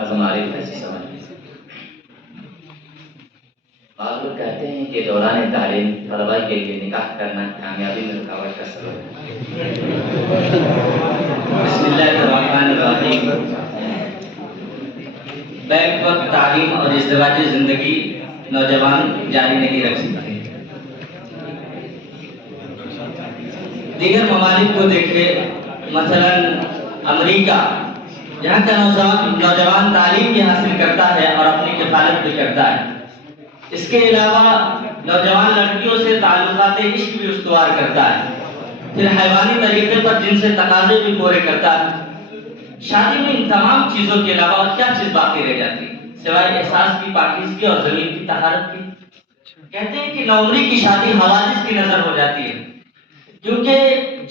اعظم عارف ایسی سمجھ آپ لوگ کہتے ہیں کہ دوران تعلیم طلباء کے لیے نکاح کرنا کامیابی میں رکاوٹ کا سبب ہے۔ بسم اللہ الرحمن الرحیم۔ بیک وقت تعلیم اور ازدواجی زندگی نوجوان جاری نہیں رکھ سکتے۔ دیگر ممالک کو دیکھیں، مثلا امریکہ، جہاں کا نوجوان تعلیم بھی حاصل کرتا ہے اور اپنی کفالت بھی کرتا ہے۔ اس کے علاوہ نوجوان لڑکیوں سے تعلقات عشق بھی استوار کرتا ہے، پھر حیوانی طریقے پر جن سے تقاضے بھی پورے کرتا ہے۔ شادی میں ان تمام چیزوں کے علاوہ اور کیا چیز باقی رہ جاتی ہے سوائے احساس کی پاکیزگی اور زمین کی طہارت کی؟ کہتے ہیں کہ نوعمری کی شادی حوادث کی نظر ہو جاتی ہے، کیونکہ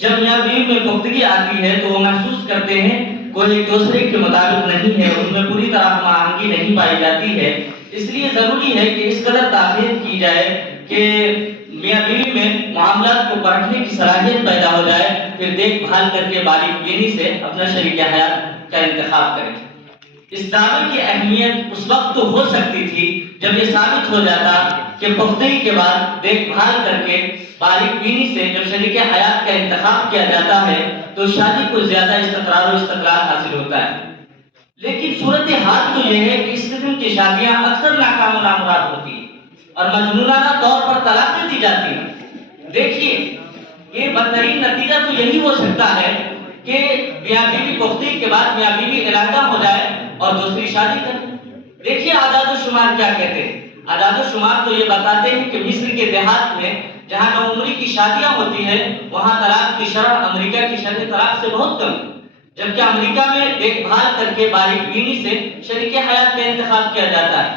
جب میاں بیوی میں پختگی آتی ہے تو وہ محسوس کرتے ہیں کوئی ایک دوسرے کے مطابق نہیں ہے، ان میں پوری طرح ہم آہنگی نہیں پائی جاتی ہے۔ اس لیے ضروری ہے کہ اس قدر تاخیر کی جائے کہ میاں بیوی میں معاملات کو پرکھنے کی صلاحیت پیدا ہو جائے، پھر دیکھ بھال کر کے بالغ بینی سے اپنا شریک حیات کا انتخاب کریں۔ اس دعوے کی اہمیت اس وقت تو ہو سکتی تھی جب یہ ثابت ہو جاتا کہ پختگی کے بعد دیکھ بھال کر کے بالغ بینی سے جب شریک حیات کا انتخاب کیا جاتا ہے تو شادی کو زیادہ استقرار و استقلال حاصل ہوتا ہے۔ لیکن صورتحال تو یہ ہے کہ اس قسم کی شادیاں اکثر ناکام و نامراد ہوتی ہیں اور مجنونانہ طور پر طلاق دی جاتی ہیں۔ دیکھیے، یہ بدترین نتیجہ تو یہی ہو سکتا ہے کہ میاں بیوی پختگی کے بعد میاں بیوی علیحدہ ہو جائے اور دوسری شادی کرے۔ دیکھیے اعداد و شمار کیا کہتے ہیں۔ اعداد و شمار تو یہ بتاتے ہیں کہ مصر کے دیہات میں جہاں نوعمری کی شادیاں ہوتی ہیں وہاں طلاق کی شرح امریکہ کی شرح طلاق سے بہت کم، جبکہ امریکہ میں دیکھ بھال کر کے بالغ بینی سے شریک حیات کا انتخاب کیا جاتا ہے۔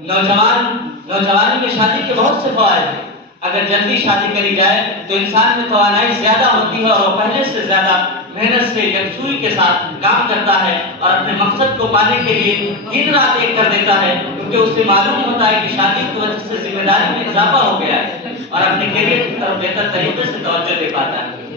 نوجوانی میں شادی کے بہت سے فوائد ہیں۔ اگر جلدی شادی کری جائے تو انسان میں توانائی زیادہ ہوتی ہے اور وہ پہلے سے زیادہ محنت سے یکسوئی کے ساتھ کام کرتا ہے اور اپنے مقصد کو پانے کے لیے دن رات ایک کر دیتا ہے، کیونکہ اسے معلوم ہوتا ہے کہ شادی کی وجہ سے ذمہ داری میں اضافہ ہو گیا ہے اور اپنے کیریئر کی طرف بہتر طریقے سے توجہ دے پاتا ہے۔